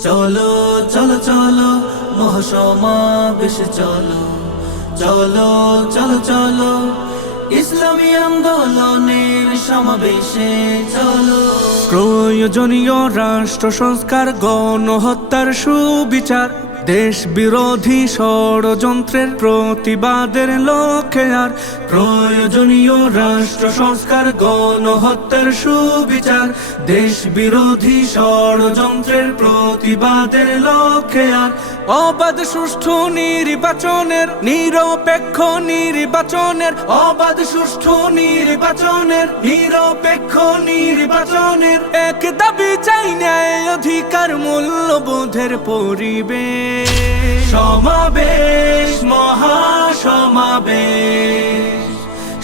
চলো চলো চলো, মহাসমাবেশ চলো। চলো চলো চলো, ইসলামী আন্দোলনের সমাবেশে চলো। প্রয়োজনীয় রাষ্ট্র সংস্কার, গণহত্যার সুবিচার দেশ বিরোধী ষড়যন্ত্রের প্রতিবাদের লক্ষ্যে আর প্রয়োজনীয় রাষ্ট্র সংস্কার, গণহত্যার সুবিচার। দেশ বিরোধী ষড়যন্ত্রের প্রতিবাদের লক্ষ্যে আর অবাধ, সুষ্ঠু নির্বাচনের, নিরপেক্ষ নির্বাচনের, অবাধ, সুষ্ঠু নির্বাচনের, নিরপেক্ষ নির্বাচনের। এক দাবি চাই ন্যায় অধিকার, মূল্যবোধের পরিবেশ। সমাবেশ মহা সমাবেশ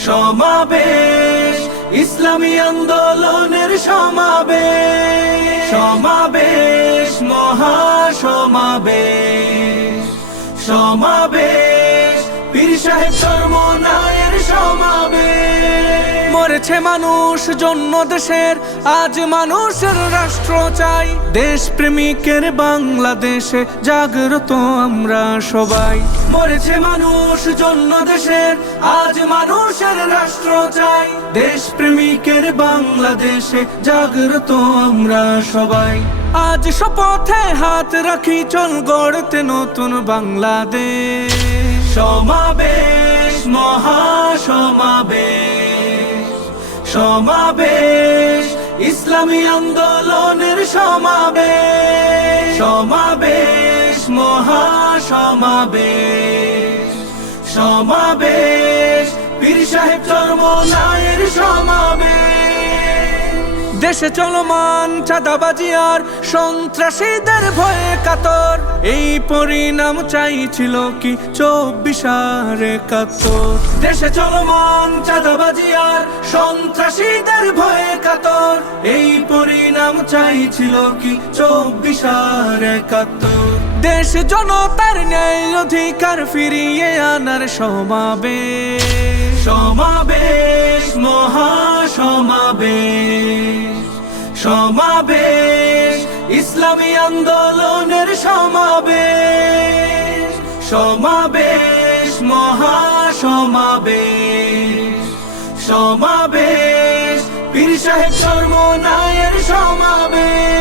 সমাবেশ ইসলামী আন্দোলনের সমাবেশ। সমাবেশ মহা সমাবেশ পীর সাহেব সমাবেশ মরেছে মানুষ জন্য দেশের, আজ মানুষের রাষ্ট্র চাই। দেশ প্রেমিকের বাংলাদেশে জাগ্রত আমরা সবাই। মরেছে মানুষ জন্য দেশের, আজ মানুষের রাষ্ট্র চাই। দেশ প্রেমিকের বাংলাদেশে জাগ্রত আমরা সবাই। আজ শপথে হাত রাখি, চল গড়তে নতুন বাংলাদেশ। সমাবেশ, মহাসমাবেশ। সমাবেশ, ইসলামী আন্দোলনের সমাবেশ সমাবেশ, মহাসমাবেশ, সমাবেশ, পীর সাহেব চর্মনায়ের সমাবেশ। দেশে চলমান চাঁদাবাজি আর সন্ত্রাসীদের ভয়ে কাতর এই পরিণাম চাইছিল কি চব্বিশ আর একাত্তর? দেশে চলমান চাঁদাবাজি আর সন্ত্রাসীদের ভয়ে কাতর। এই পরিণাম চাইছিল কি চব্বিশ আর একাত্তর? দেশ জনতার ন্যায় অধিকার ফিরিয়ে আনার সমাবেশ। সমাবেশ, মহাসমাবেশ। সমাবেশ। ইসলামী আন্দোলনের সমাবেশ সমাবেশ মহাসমাবেশ সমাবেশ পীর সাহেব চর্মনায়ের সমাবেশ।